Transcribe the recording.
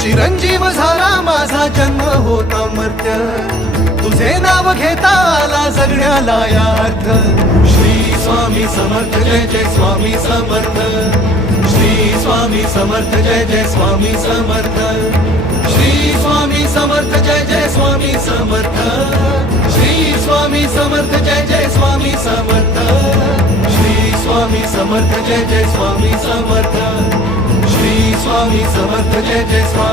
चिरंजीव झाला माझा जन्म होता मर्त्य, तुझे नाव घेता आला जगण्याला यार्थ. श्री स्वामी समर्थ जय जय स्वामी समर्थ. श्री स्वामी समर्थ जय जय स्वामी समर्थ. श्री स्वामी समर्थ जय जय स्वामी समर्थ. श्री स्वामी समर्थ जय जय स्वामी समर्थ. श्री स्वामी समर्थ जय जय स्वामी समर्थ. श्री स्वामी समर्थ जय जय स्वामी